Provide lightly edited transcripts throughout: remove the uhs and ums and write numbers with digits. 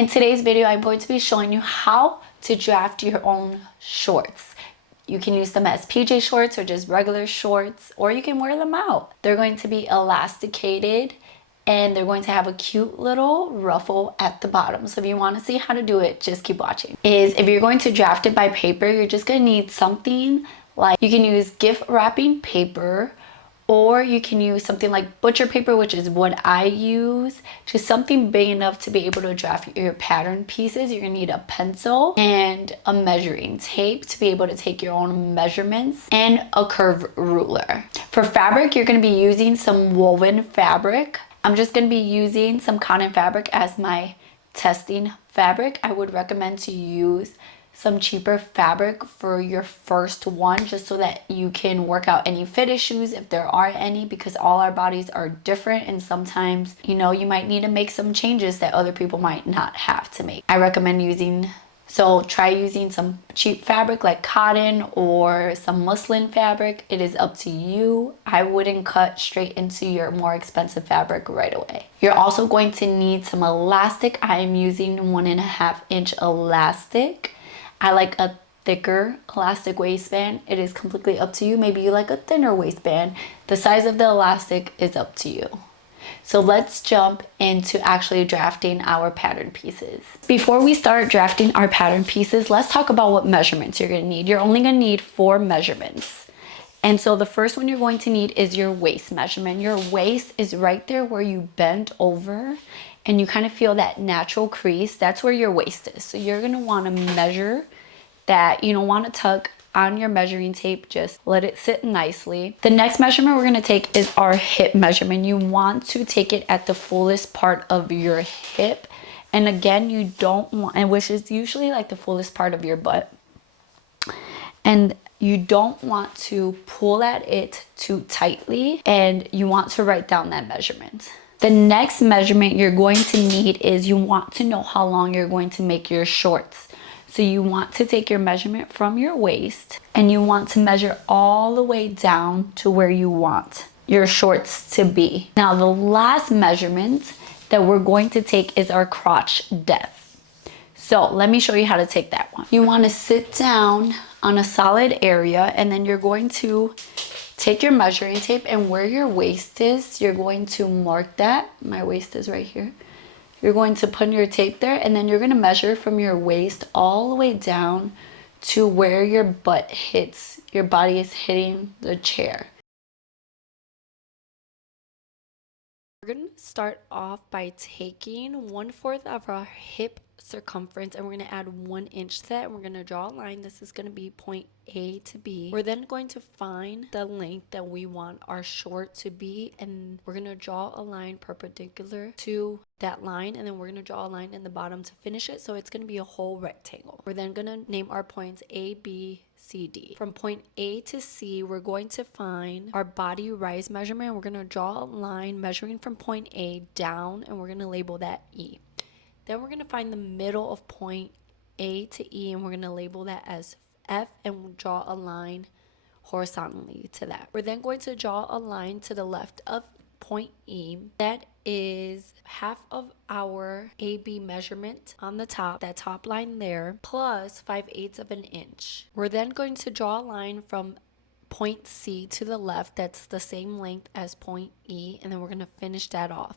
In today's video, I'm going to be showing you how to draft your own shorts. You can use them as PJ shorts or just regular shorts, or you can wear them out. They're going to be elasticated and they're going to have a cute little ruffle at the bottom. So if you want to see how to do it, just keep watching. If you're going to draft it by paper, you're just going to need something like, you can use gift wrapping paper, or you can use something like butcher paper, which is what I use. Just something big enough to be able to draft your pattern pieces. You're gonna need a pencil and a measuring tape to be able to take your own measurements, and a curve ruler. For fabric, you're gonna be using some woven fabric. I'm just gonna be using some cotton fabric as my testing fabric. I would recommend to use some cheaper fabric for your first one, just so that you can work out any fit issues if there are any, because all our bodies are different and sometimes, you know, you might need to make some changes that other people might not have to make. I recommend try using some cheap fabric like cotton or some muslin fabric. It is up to you. I wouldn't cut straight into your more expensive fabric right away. You're also going to need some elastic. I am using 1.5 inch elastic. I like a thicker elastic waistband. It is completely up to you. Maybe you like a thinner waistband. The size of the elastic is up to you. So let's jump into actually drafting our pattern pieces. Before we start drafting our pattern pieces, let's talk about what measurements you're gonna need. You're only gonna need 4 measurements. And so the first one you're going to need is your waist measurement. Your waist is right there where you bend over and you kind of feel that natural crease. That's where your waist is. So you're gonna wanna measure that. You don't wanna tuck on your measuring tape, just let it sit nicely. The next measurement we're gonna take is our hip measurement. You want to take it at the fullest part of your hip. And again, you don't want, and which is usually like the fullest part of your butt. And you don't want to pull at it too tightly, and you want to write down that measurement. The next measurement you're going to need is, you want to know how long you're going to make your shorts. So you want to take your measurement from your waist and you want to measure all the way down to where you want your shorts to be. Now the last measurement that we're going to take is our crotch depth. So let me show you how to take that one. You want to sit down on a solid area, and then you're going to take your measuring tape, and where your waist is, you're going to mark that. My waist is right here. You're going to put your tape there, and then you're going to measure from your waist all the way down to where your butt hits. Your body is hitting the chair. We're going to start off by taking 1/4 of our hip circumference, and we're going to add 1 inch to that, and we're going to draw a line. This is going to be point A to B. We're then going to find the length that we want our short to be, and we're going to draw a line perpendicular to that line, and then we're going to draw a line in the bottom to finish it, so it's going to be a whole rectangle. We're then going to name our points A, B, C, D. From point A to C, we're going to find our body rise measurement. We're going to draw a line measuring from point A down, and we're going to label that E. Then we're going to find the middle of point A to E, and we're going to label that as F, and we'll draw a line horizontally to that. We're then going to draw a line to the left of point E. That is half of our AB measurement on the top, that top line there, plus 5/8 of an inch. We're then going to draw a line from point C to the left that's the same length as point E, and then we're going to finish that off.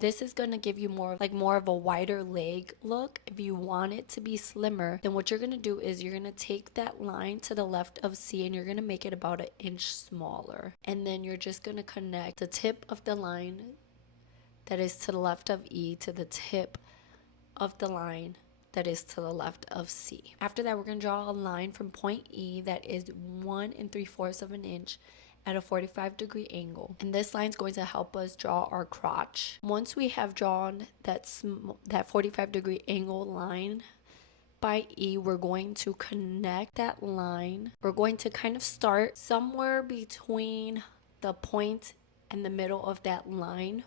This is going to give you more of a wider leg look. If you want it to be slimmer, then what you're going to do is you're going to take that line to the left of C and you're going to make it about 1 inch smaller. And then you're just going to connect the tip of the line that is to the left of E to the tip of the line that is to the left of C. After that, we're going to draw a line from point E that is 1 3/4 of an inch at a 45-degree angle, and this line is going to help us draw our crotch. Once we have drawn that 45-degree angle line by E, we're going to connect that line. We're going to kind of start somewhere between the point and the middle of that line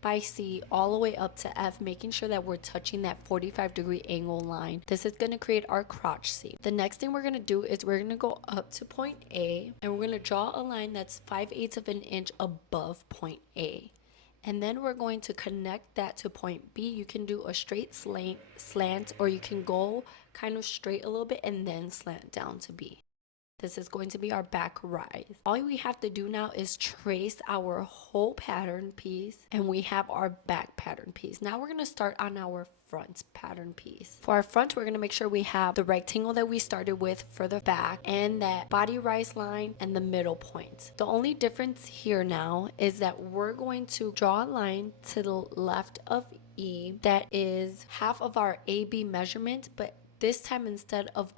by C all the way up to F, making sure that we're touching that 45-degree angle line. This is going to create our crotch shape. The next thing we're going to do is we're going to go up to point A, and we're going to draw a line that's 5/8 of an inch above point A. And then we're going to connect that to point B. You can do a straight slant, or you can go kind of straight a little bit and then slant down to B. This is going to be our back rise. All we have to do now is trace our whole pattern piece, and we have our back pattern piece. Now we're going to start on our front pattern piece. For our front, we're going to make sure we have the rectangle that we started with for the back and that body rise line and the middle point. The only difference here now is that we're going to draw a line to the left of E that is half of our AB measurement, but this time, instead of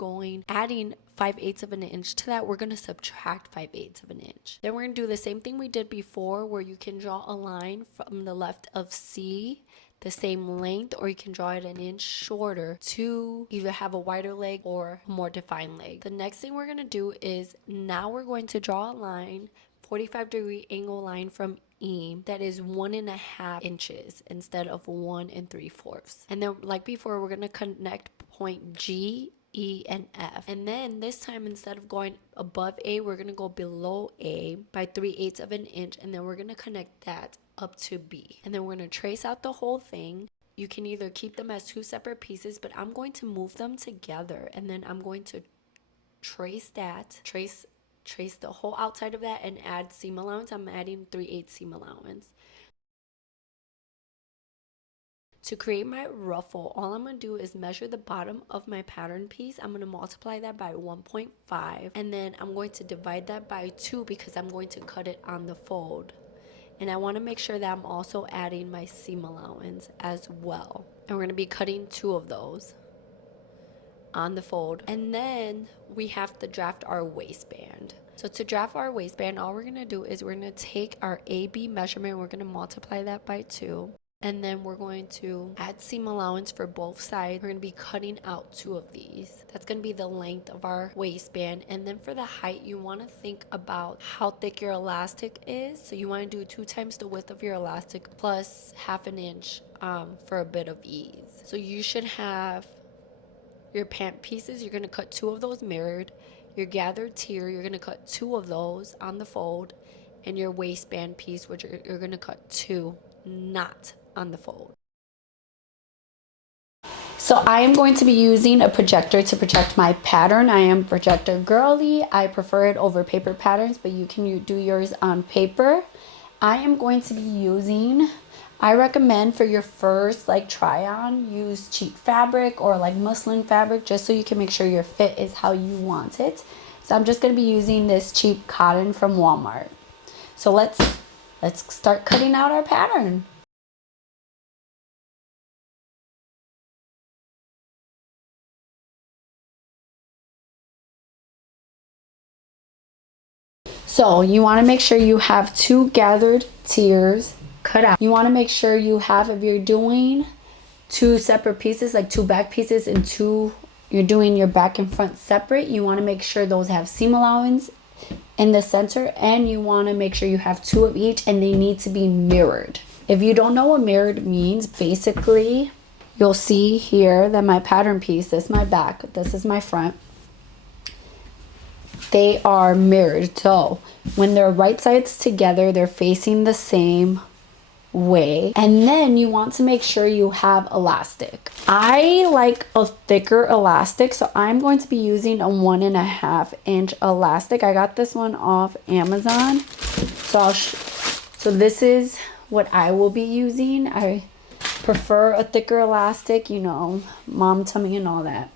adding 5/8 of an inch to that, we're going to subtract 5/8 of an inch. Then we're going to do the same thing we did before, where you can draw a line from the left of C, the same length, or you can draw it an inch shorter to either have a wider leg or a more defined leg. The next thing we're going to do is now we're going to draw a line, 45-degree angle line from E that is 1.5 inches instead of 1 3/4. And then, like before, we're going to connect point G, E, and F. And then this time, instead of going above A, we're going to go below A by 3/8 of an inch, and then we're going to connect that up to B. And then we're going to trace out the whole thing. You can either keep them as 2 separate pieces, but I'm going to move them together, and then I'm going to trace the whole outside of that and add seam allowance. I'm adding 3/8 seam allowance. To create my ruffle, all I'm going to do is measure the bottom of my pattern piece. I'm going to multiply that by 1.5, and then I'm going to divide that by 2 because I'm going to cut it on the fold. And I want to make sure that I'm also adding my seam allowance as well. And we're going to be cutting 2 of those on the fold. And then we have to draft our waistband. So to draft our waistband, all we're going to do is we're going to take our AB measurement, we're going to multiply that by 2. And then we're going to add seam allowance for both sides. We're going to be cutting out 2 of these. That's going to be the length of our waistband. And then for the height, you want to think about how thick your elastic is. So you want to do 2 times the width of your elastic plus 1/2 inch for a bit of ease. So you should have your pant pieces, you're going to cut 2 of those mirrored. Your gathered tier, you're going to cut 2 of those on the fold. And your waistband piece, which you're going to cut 2 not on the fold. So I am going to be using a projector to project my pattern. I am projector girly. I prefer it over paper patterns, but you can do yours on paper. I am going to be using, I recommend for your first try on, use cheap fabric or muslin fabric, just so you can make sure your fit is how you want it. So I'm just going to be using this cheap cotton from Walmart. So let's start cutting out our pattern. So you want to make sure you have 2 gathered tiers cut out. You want to make sure you have, if you're doing 2 separate pieces, like 2 back pieces and 2, you're doing your back and front separate, you want to make sure those have seam allowance in the center, and you want to make sure you have 2 of each, and they need to be mirrored. If you don't know what mirrored means, basically you'll see here that my pattern piece, this is my back, this is my front, they are mirrored. So when they're right sides together, they're facing the same way. And then you want to make sure you have elastic. I like a thicker elastic, so I'm going to be using a 1.5 inch elastic. I got this one off Amazon. So this is what I will be using. I prefer a thicker elastic, you know, mom tummy and all that.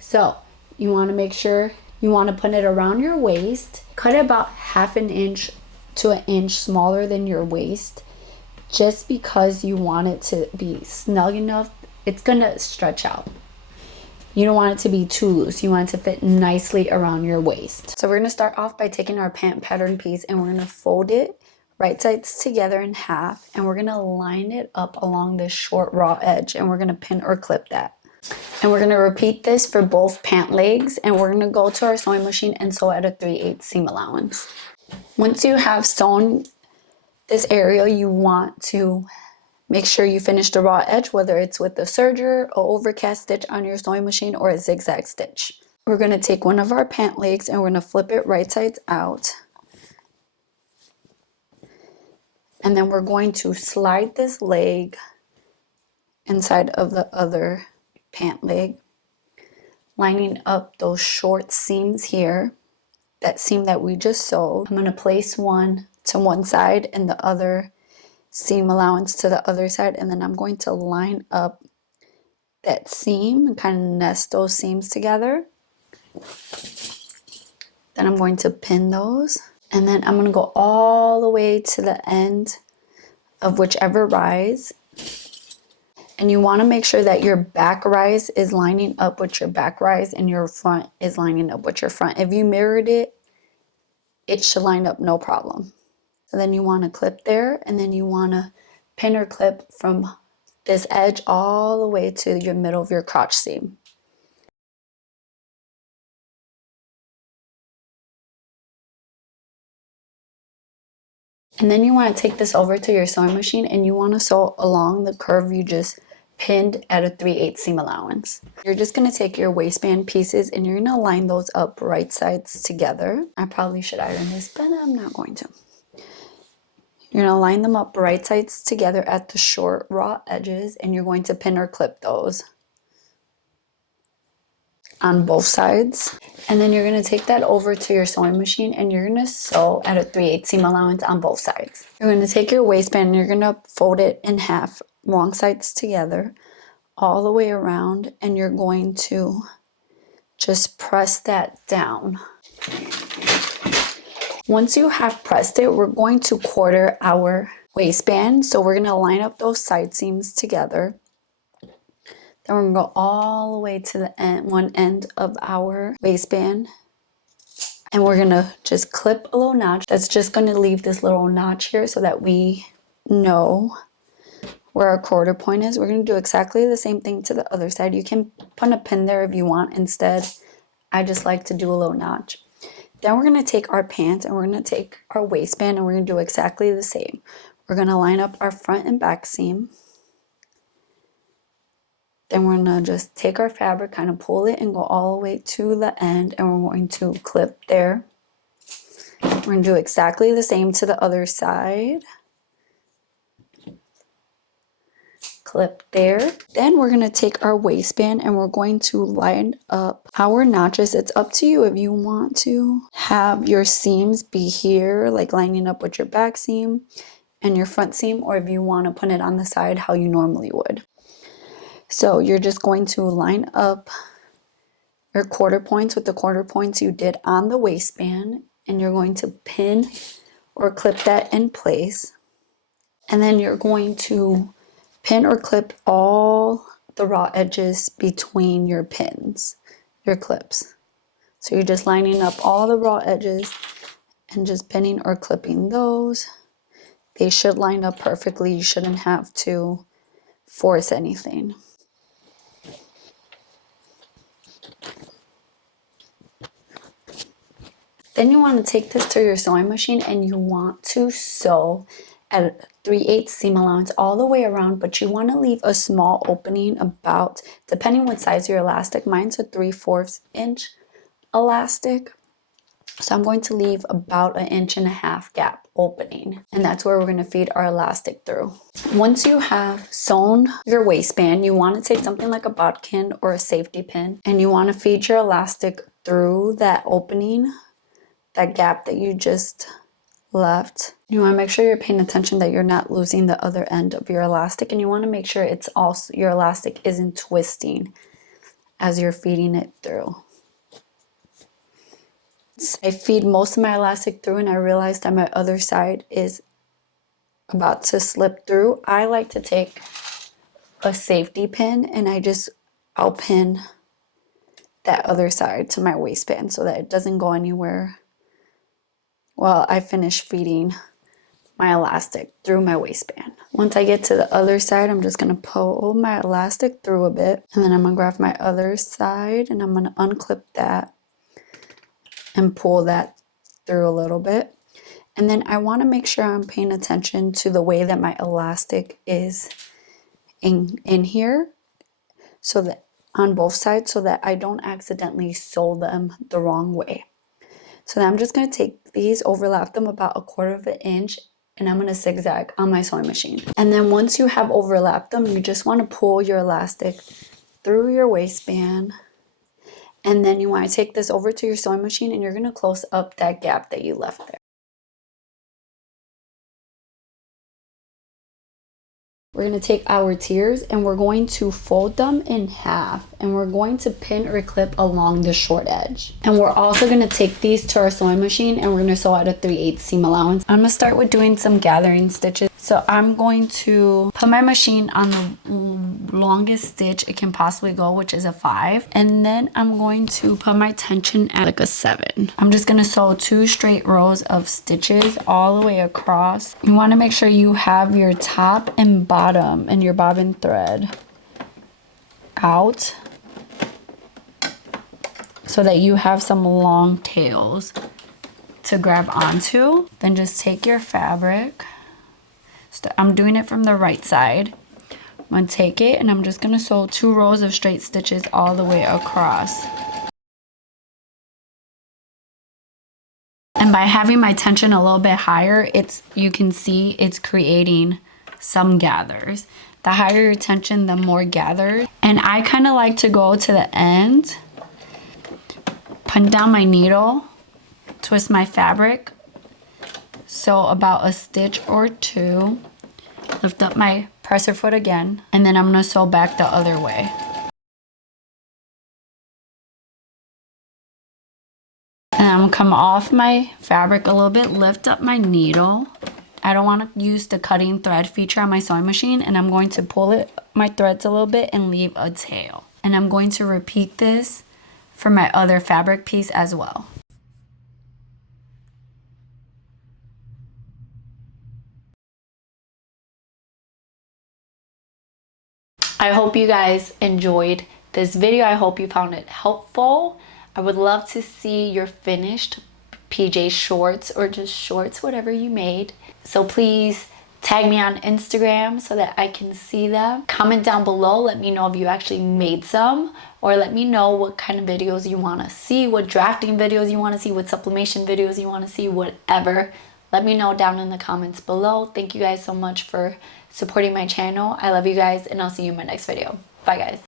So you want to make sure you want to put it around your waist. Cut it about 1/2 inch to 1 inch smaller than your waist, just because you want it to be snug enough. It's gonna stretch out. You don't want it to be too loose. You want it to fit nicely around your waist. So we're gonna start off by taking our pant pattern piece and we're gonna fold it right sides together in half, and we're gonna line it up along this short raw edge, and we're gonna pin or clip that. And we're going to repeat this for both pant legs, and we're going to go to our sewing machine and sew at a 3/8 seam allowance. Once you have sewn this area, you want to make sure you finish the raw edge, whether it's with a serger, or overcast stitch on your sewing machine, or a zigzag stitch. We're going to take one of our pant legs and we're going to flip it right sides out. And then we're going to slide this leg inside of the other pant leg, lining up those short seams here, that seam that we just sewed. I'm going to place one to one side and the other seam allowance to the other side, and then I'm going to line up that seam and kind of nest those seams together. Then I'm going to pin those, and then I'm going to go all the way to the end of whichever rise. And you want to make sure that your back rise is lining up with your back rise and your front is lining up with your front. If you mirrored it, it should line up no problem. So then you want to clip there, and then you want to pin or clip from this edge all the way to your middle of your crotch seam. And then you want to take this over to your sewing machine and you want to sew along the curve you just pinned at a 3/8 seam allowance. You're just going to take your waistband pieces and you're going to line those up right sides together. I probably should iron this, but I'm not going to. You're going to line them up right sides together at the short raw edges, and you're going to pin or clip those on both sides. And then you're going to take that over to your sewing machine and you're going to sew at a 3/8 seam allowance on both sides. You're going to take your waistband and you're going to fold it in half, wrong sides together, all the way around, and you're going to just press that down. Once you have pressed it, we're going to quarter our waistband. So we're going to line up those side seams together. Then we're going to go all the way to the end, one end of our waistband. And we're going to just clip a little notch. That's just going to leave this little notch here so that we know where our quarter point is. We're going to do exactly the same thing to the other side. You can put a pin there if you want. Instead, I just like to do a little notch. Then we're going to take our pants and we're going to take our waistband and we're going to do exactly the same. We're going to line up our front and back seam. Then we're going to just take our fabric, kind of pull it and go all the way to the end, and we're going to clip there. We're going to do exactly the same to the other side. Clip there. Then we're going to take our waistband and we're going to line up our notches. It's up to you if you want to have your seams be here, like lining up with your back seam and your front seam, or if you want to put it on the side how you normally would. So you're just going to line up your quarter points with the quarter points you did on the waistband, and you're going to pin or clip that in place. And then you're going to pin or clip all the raw edges between your pins, your clips. So you're just lining up all the raw edges and just pinning or clipping those. They should line up perfectly. You shouldn't have to force anything. Then you want to take this to your sewing machine and you want to sew at 3/8 seam allowance all the way around, but you want to leave a small opening about, depending what size your elastic, mine's a 3/4 inch elastic. So I'm going to leave about 1.5 inch gap opening, and that's where we're going to feed our elastic through. Once you have sewn your waistband, you want to take something like a bodkin or a safety pin, and you want to feed your elastic through that opening, that gap that you just left. You want to make sure you're paying attention that you're not losing the other end of your elastic, and you want to make sure it's also, your elastic isn't twisting as you're feeding it through. I feed most of my elastic through and I realize that my other side is about to slip through. I like to take a safety pin and I'll pin that other side to my waistband so that it doesn't go anywhere while I finish feeding my elastic through my waistband. Once I get to the other side, I'm just going to pull my elastic through a bit, and then I'm going to grab my other side and I'm going to unclip that and pull that through a little bit. And then I want to make sure I'm paying attention to the way that my elastic is in here, so that on both sides, so that I don't accidentally sew them the wrong way. So then I'm just going to take these, overlap them about 1/4 inch, and I'm going to zigzag on my sewing machine. And then once you have overlapped them, you just want to pull your elastic through your waistband. And then you want to take this over to your sewing machine and you're going to close up that gap that you left there. We're going to take our tiers and we're going to fold them in half, and we're going to pin or clip along the short edge. And we're also going to take these to our sewing machine and we're going to sew at a 3/8 seam allowance. I'm going to start with doing some gathering stitches. So I'm going to put my machine on the longest stitch it can possibly go, which is a 5. And then I'm going to put my tension at like a 7. I'm just going to sew 2 straight rows of stitches all the way across. You want to make sure you have your top and bottom and your bobbin thread out so that you have some long tails to grab onto. Then just take your fabric. I'm doing it from the right side. I'm going to take it and I'm just going to sew 2 rows of straight stitches all the way across. And by having my tension a little bit higher, you can see it's creating some gathers. The higher your tension, the more gathers. And I kind of like to go to the end, put down my needle, twist my fabric, sew about a stitch or 2, lift up my presser foot again, and then I'm going to sew back the other way. And I'm going to come off my fabric a little bit, lift up my needle. I don't want to use the cutting thread feature on my sewing machine, and I'm going to pull my threads a little bit and leave a tail. And I'm going to repeat this for my other fabric piece as well. I hope you guys enjoyed this video. I hope you found it helpful. I would love to see your finished PJ shorts or just shorts, whatever you made. So please tag me on Instagram so that I can see them. Comment down below. Let me know if you actually made some, or let me know what kind of videos you want to see, what drafting videos you want to see, what sublimation videos you want to see, whatever. Let me know down in the comments below. Thank you guys so much for supporting my channel. I love you guys, and I'll see you in my next video. Bye guys.